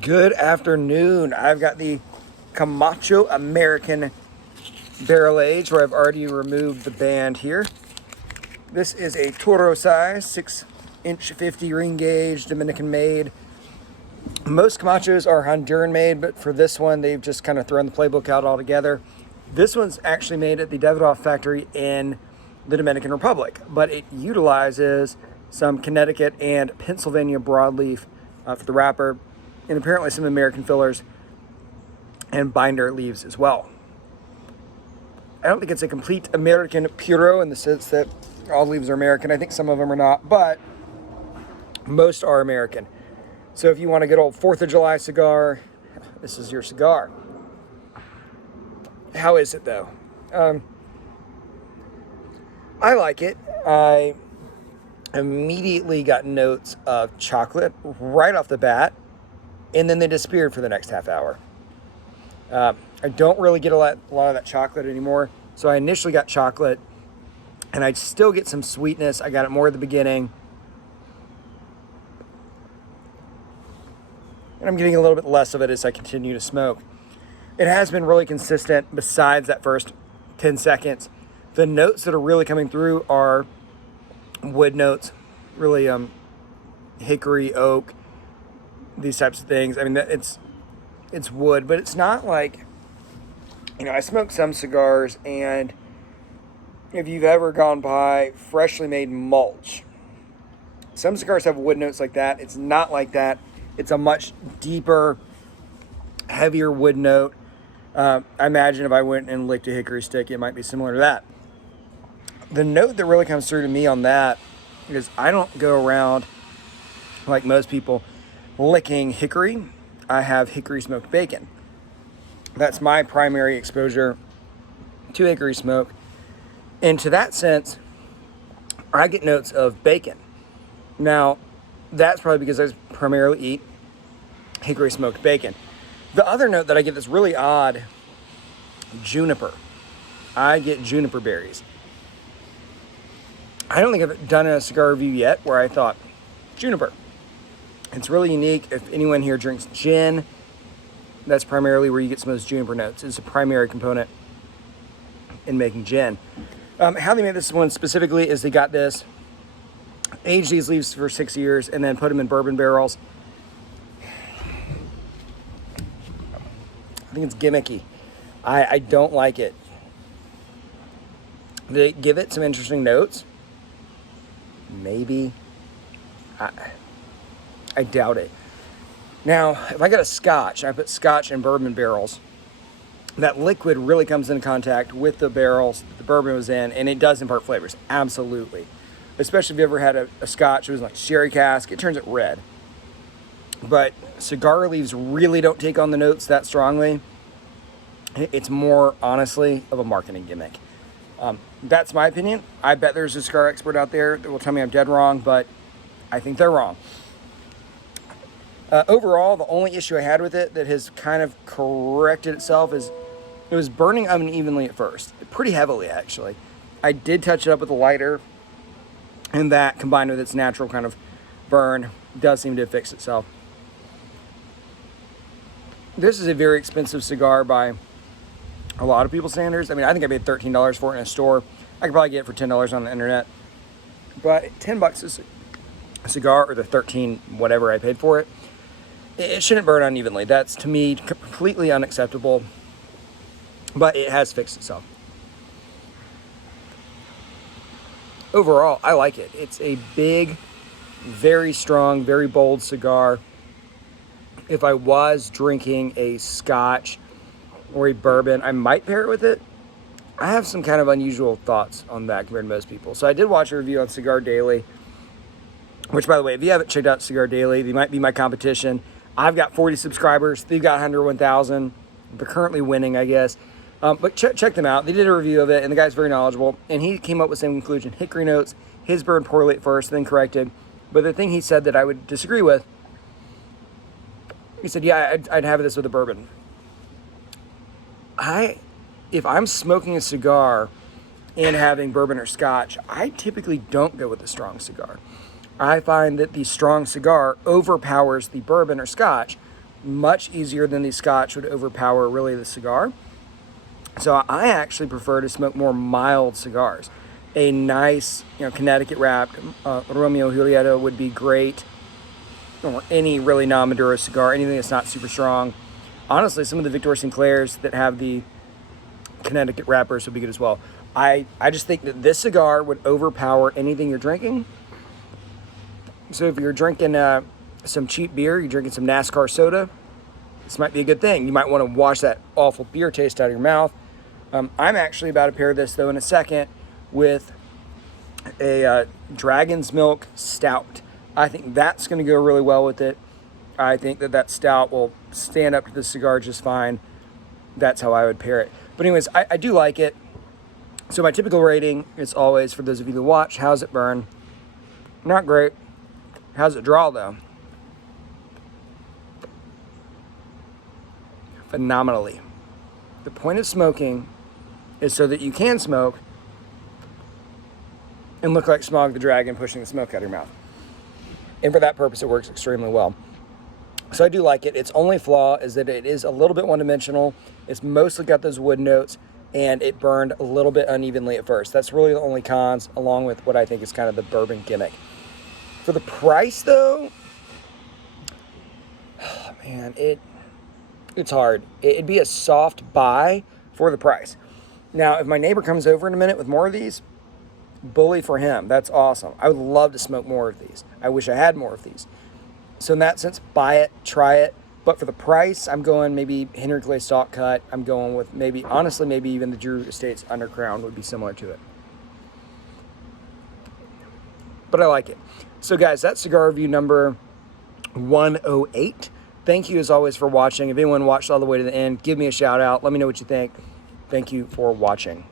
Good afternoon. I've got the Camacho American barrel age where I've already removed the band here. This is a Toro size, 6-inch 50 ring gauge, Dominican made. Most Camachos are Honduran made, but for this one, they've just kind of thrown the playbook out altogether. This one's actually made at the Davidoff factory in the Dominican Republic, but it utilizes some Connecticut and Pennsylvania broadleaf for the wrapper, and apparently some American fillers and binder leaves as well. I don't think it's a complete American puro in the sense that all leaves are American. I think some of them are not, but most are American. So if you want a good old 4th of July cigar, this is your cigar. How is it though? I like it. I immediately got notes of chocolate right off the bat, and then they disappeared for the next half hour. I don't really get a lot of that chocolate anymore. So I initially got chocolate, and I still get some sweetness. I got it more at the beginning. And I'm getting a little bit less of it as I continue to smoke. It has been really consistent besides that first 10 seconds. The notes that are really coming through are wood notes, really hickory, oak, these types of things. I mean, it's wood, but it's not like, I smoke some cigars, and if you've ever gone by freshly made mulch, some cigars have wood notes like that. It's not like that. It's a much deeper, heavier wood note. I imagine if I went and licked a hickory stick, it might be similar to that. The note that really comes through to me on that is I don't go around, like most people, licking hickory. I have hickory smoked bacon. That's my primary exposure to hickory smoke. And to that sense, I get notes of bacon. Now, that's probably because I primarily eat hickory smoked bacon. The other note that I get that's really odd, juniper. I get juniper berries. I don't think I've done a cigar review yet where I thought juniper. It's really unique. If anyone here drinks gin, that's primarily where you get some of those juniper notes. It's a primary component in making gin. How they made this one specifically is they got this, aged these leaves for 6 years, and then put them in bourbon barrels. I think it's gimmicky. I don't like it. They give it some interesting notes. Maybe. I doubt it. Now, if I got a scotch, I put scotch in bourbon barrels, that liquid really comes into contact with the barrels that the bourbon was in, and it does impart flavors, absolutely. Especially if you ever had a scotch, it was like sherry cask, it turns it red. But cigar leaves really don't take on the notes that strongly. It's more, honestly, of a marketing gimmick. That's my opinion. I bet there's a cigar expert out there that will tell me I'm dead wrong, but I think they're wrong. Overall, the only issue I had with it that has kind of corrected itself is it was burning unevenly at first, pretty heavily actually. I did touch it up with a lighter, and that combined with its natural kind of burn does seem to have fixed itself. This is a very expensive cigar by a lot of people's standards. I mean, I think I paid $13 for it in a store. I could probably get it for $10 on the internet. But $10 is a cigar, or the 13 whatever I paid for it. It shouldn't burn unevenly. That's, to me, completely unacceptable. But it has fixed itself. Overall, I like it. It's a big, very strong, very bold cigar. If I was drinking a scotch or a bourbon, I might pair it with it. I have some kind of unusual thoughts on that compared to most people. So I did watch a review on Cigar Daily, which, by the way, if you haven't checked out Cigar Daily, they might be my competition. I've got 40 subscribers. They've got 101,000. They're currently winning, I guess. But check them out. They did a review of it, and the guy's very knowledgeable. And he came up with the same conclusion. Hickory notes. His burned poorly at first, then corrected. But the thing he said that I would disagree with, he said, yeah, I'd have this with a bourbon. If I'm smoking a cigar and having bourbon or scotch, I typically don't go with a strong cigar. I find that the strong cigar overpowers the bourbon or scotch much easier than the Scotch would overpower really the cigar. So I actually prefer to smoke more mild cigars. A nice, Connecticut wrapped Romeo Julieta would be great, or any really non-Maduro cigar, anything that's not super strong. Honestly, some of the Victor Sinclairs that have the Connecticut wrappers would be good as well. I just think that this cigar would overpower anything you're drinking. So if you're drinking some cheap beer, you're drinking some NASCAR soda, this might be a good thing. You might want to wash that awful beer taste out of your mouth. I'm actually about to pair this, though, in a second with a Dragon's Milk Stout. I think that's going to go really well with it. I think that stout will stand up to the cigar just fine. That's how I would pair it. But anyways, I do like it. So my typical rating is always, for those of you that watch, how's it burn? Not great. How's it draw, though? Phenomenally. The point of smoking is so that you can smoke and look like Smog the Dragon pushing the smoke out of your mouth. And for that purpose, it works extremely well. So I do like it. Its only flaw is that it is a little bit one-dimensional. It's mostly got those wood notes, and it burned a little bit unevenly at first. That's really the only cons, along with what I think is kind of the bourbon gimmick. For the price, though, oh man, it's hard. It'd be a soft buy for the price. Now, if my neighbor comes over in a minute with more of these, bully for him. That's awesome. I would love to smoke more of these. I wish I had more of these. So in that sense, buy it, try it. But for the price, I'm going maybe Henry Clay Stalk Cut. I'm going with maybe even the Drew Estates Undercrown would be similar to it. But I like it. So guys, that's cigar review number 108. Thank you as always for watching. If anyone watched all the way to the end, give me a shout out. Let me know what you think. Thank you for watching.